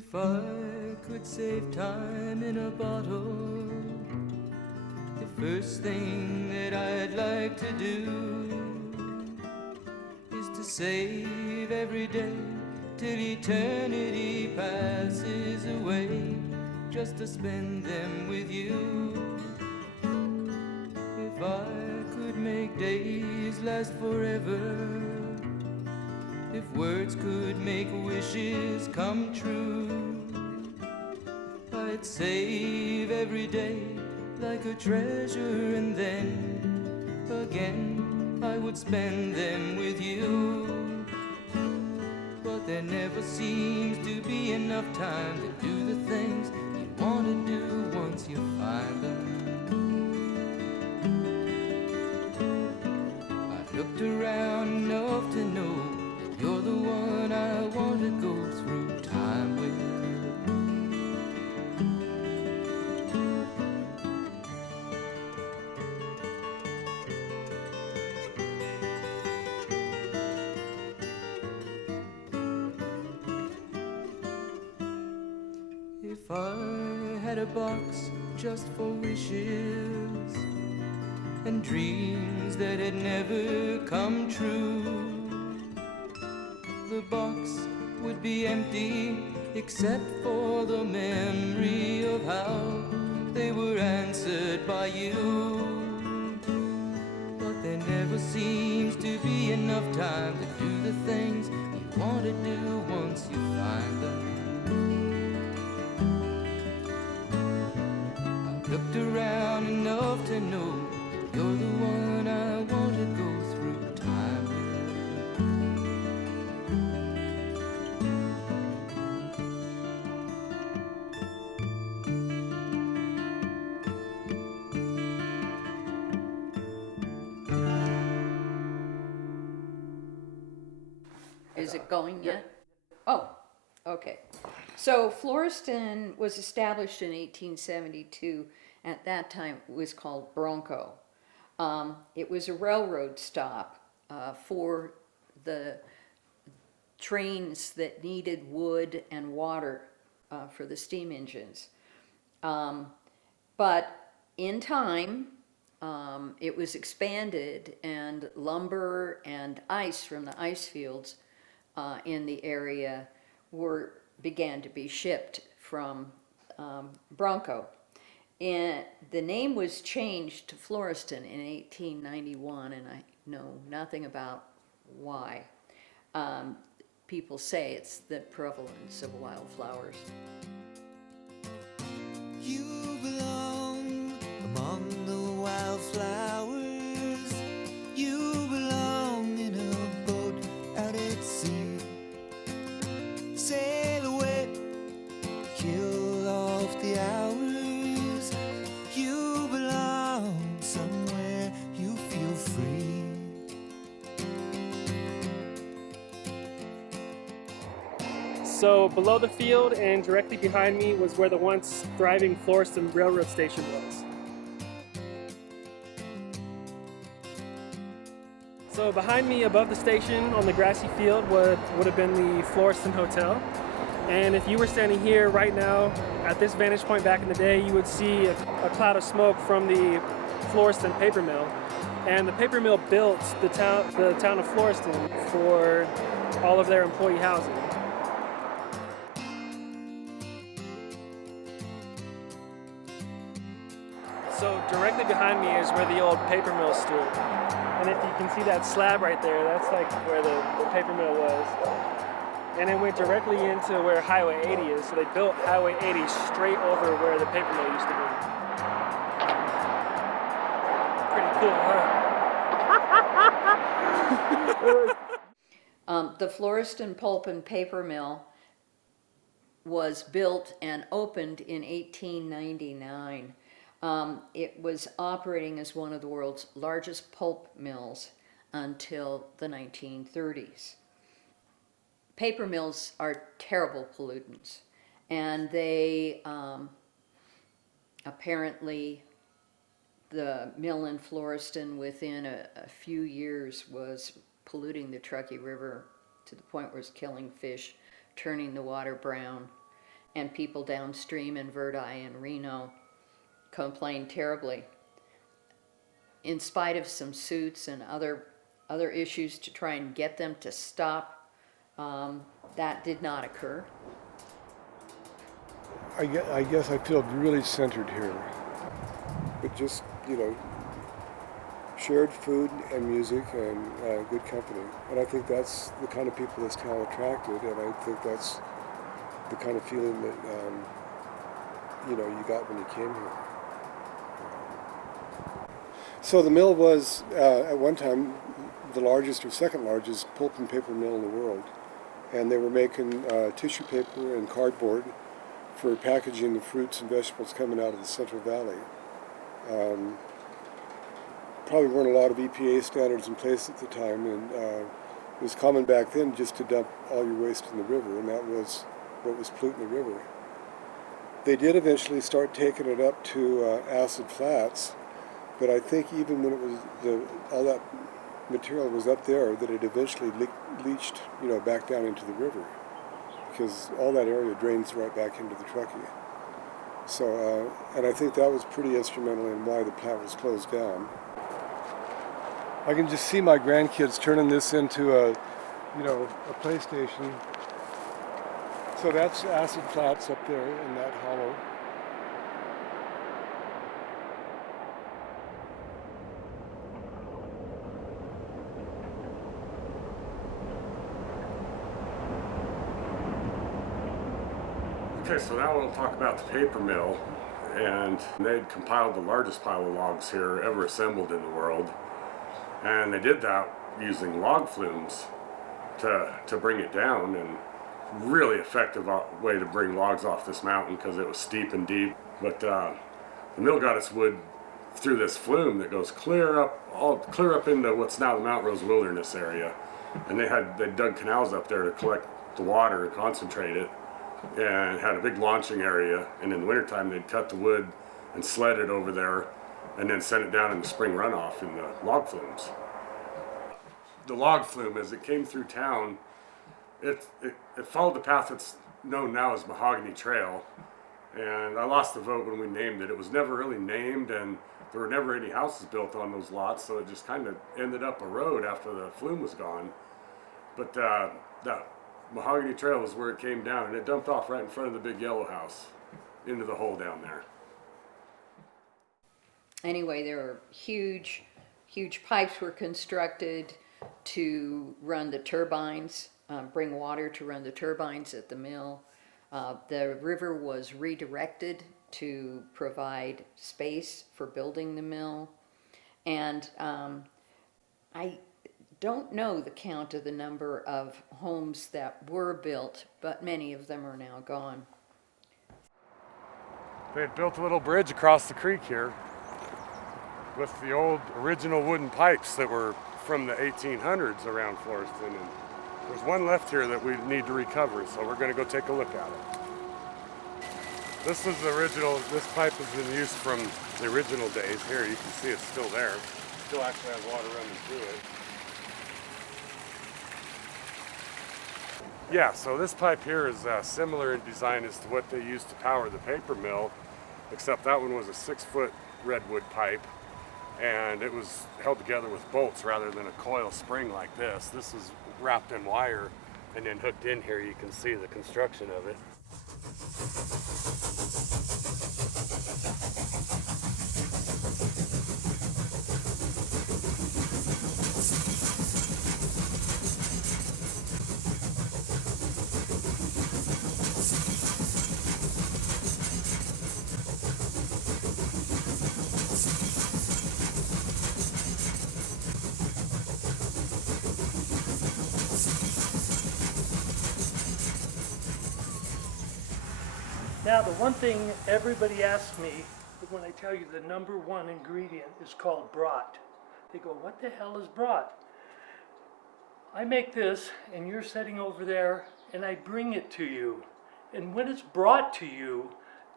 If I could save time in a bottle, the first thing that I'd like to do is to save every day till eternity passes away, just to spend them with you. If I could make days last forever, if words could make wishes come true, I'd save every day like a treasure, and then again I would spend them with you. But there never seems to be enough time to do the things you want to do once you find them. I've looked around enough to know you're the one I want to go through time with. If I had a box just for wishes and dreams that had never come true, the box would be empty except for the memory of how they were answered by you. But there never seems to be enough time to do the things you want to do once you find them. I've looked around enough to know you're the one I want to go through time with. Is it going yet? Oh, okay. So Floriston was established in 1872. At that time, it was called Bronco. It was a railroad stop for the trains that needed wood and water for the steam engines. But in time, it was expanded, and lumber and ice from the ice fields in the area began to be shipped from Bronco. And the name was changed to Floriston in 1891, and I know nothing about why. People say it's the prevalence of wildflowers. You belong among the wildflowers. You belong in a boat out at sea. Sail away, kill off the hours. You belong somewhere you feel free. So below the field and directly behind me was where the once thriving Floriston railroad station was. So behind me above the station on the grassy field would have been the Floriston Hotel. And if you were standing here right now at this vantage point back in the day, you would see a cloud of smoke from the Floriston Paper Mill. And the paper mill built the town of Floriston for all of their employee housing. So directly behind me is where the old paper mill stood. And if you can see that slab right there, that's like where the paper mill was. And it went directly into where Highway 80 is. So they built Highway 80 straight over where the paper mill used to be. Pretty cool, huh? The Floriston Pulp and Paper Mill was built and opened in 1899. It was operating as one of the world's largest pulp mills until the 1930s. Paper mills are terrible pollutants, and they apparently, the mill in Floriston within a few years was polluting the Truckee River to the point where it's killing fish, turning the water brown. and people downstream in Verdi and Reno complained terribly. In spite of some suits and other issues to try and get them to stop, that did not occur. I guess I feel really centered here. But just, shared food and music and good company. And I think that's the kind of people this town attracted, and I think that's the kind of feeling that, you got when you came here. So the mill was, at one time, the largest or second largest pulp and paper mill in the world. And they were making tissue paper and cardboard for packaging the fruits and vegetables coming out of the Central Valley. Probably weren't a lot of EPA standards in place at the time, and it was common back then just to dump all your waste in the river, and that was what was polluting the river. They did eventually start taking it up to acid flats, but I think even when it was all that material was up there, that it eventually leached, back down into the river, because all that area drains right back into the Truckee. So, and I think that was pretty instrumental in why the plant was closed down. I can just see my grandkids turning this into a play station. So that's acid flats up there in that hollow. Okay, so now we'll talk about the paper mill, and they'd compiled the largest pile of logs here ever assembled in the world, and they did that using log flumes to bring it down, and really effective way to bring logs off this mountain because it was steep and deep. But the mill got its wood through this flume that goes clear up into what's now the Mount Rose Wilderness area, and they dug canals up there to collect the water and concentrate it, and had a big launching area, and in the wintertime they'd cut the wood and sled it over there and then send it down in the spring runoff in the log flumes. The log flume, as it came through town, it followed the path that's known now as Mahogany Trail, and I lost the vote when we named it. It was never really named, and there were never any houses built on those lots, so it just kind of ended up a road after the flume was gone. But that Mahogany Trail was where it came down, and it dumped off right in front of the big yellow house into the hole down there. Anyway, there were huge pipes were constructed to run the turbines, bring water to run the turbines at the mill. The river was redirected to provide space for building the mill. And I don't know the count of the number of homes that were built, but many of them are now gone. They had built a little bridge across the creek here with the old original wooden pipes that were from the 1800s around Floriston, and there's one left here that we need to recover, so we're going to go take a look at it. This is the original. This pipe has been used from the original days. Here you can see it's still there. Still actually has water running through it. Yeah, so this pipe here is similar in design as to what they used to power the paper mill, except that one was a 6-foot redwood pipe, and it was held together with bolts rather than a coil spring like this. This is wrapped in wire and then hooked in here. You can see the construction of it. Now, the one thing everybody asks me when I tell you the number one ingredient is called brat. They go, what the hell is brat? I make this, and you're sitting over there, and I bring it to you. And when it's brought to you,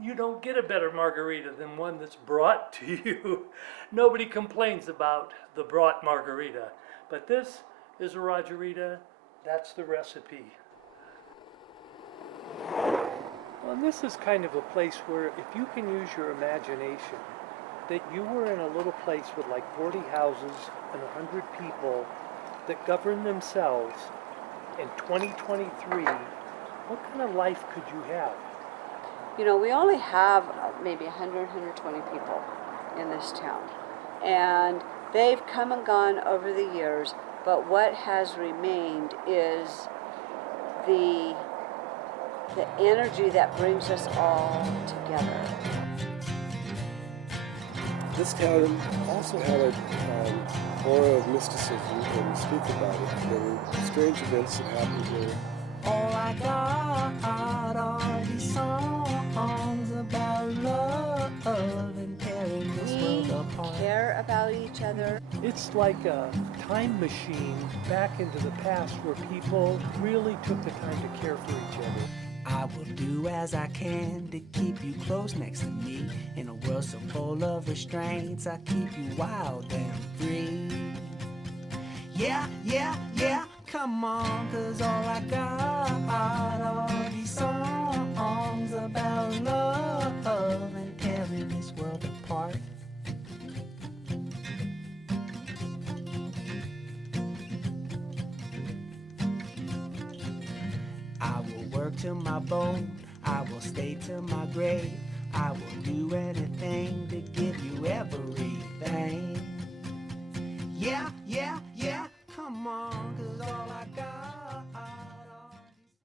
you don't get a better margarita than one that's brought to you. Nobody complains about the brought margarita. But this is a Rogerita. That's the recipe. Well, and this is kind of a place where if you can use your imagination, that you were in a little place with like 40 houses and 100 people that govern themselves in 2023, what kind of life could you have? You know, we only have maybe 100, 120 people in this town. And they've come and gone over the years, but what has remained is the energy that brings us all together. This town also had a aura of mysticism when we speak about it. There were strange events that happened here. All I got are these songs about love and tearing this We world apart. care about each other. It's like a time machine back into the past where people really took the time to care for each other. I will do as I can to keep you close next to me. In a world so full of restraints, I keep you wild and free. Yeah, yeah, yeah, come on, 'cause all I got are these songs about love and tearing this world apart. I will work till my bone, I will stay till my grave. I will do anything to give you everything. Yeah, yeah, yeah, come on, 'cause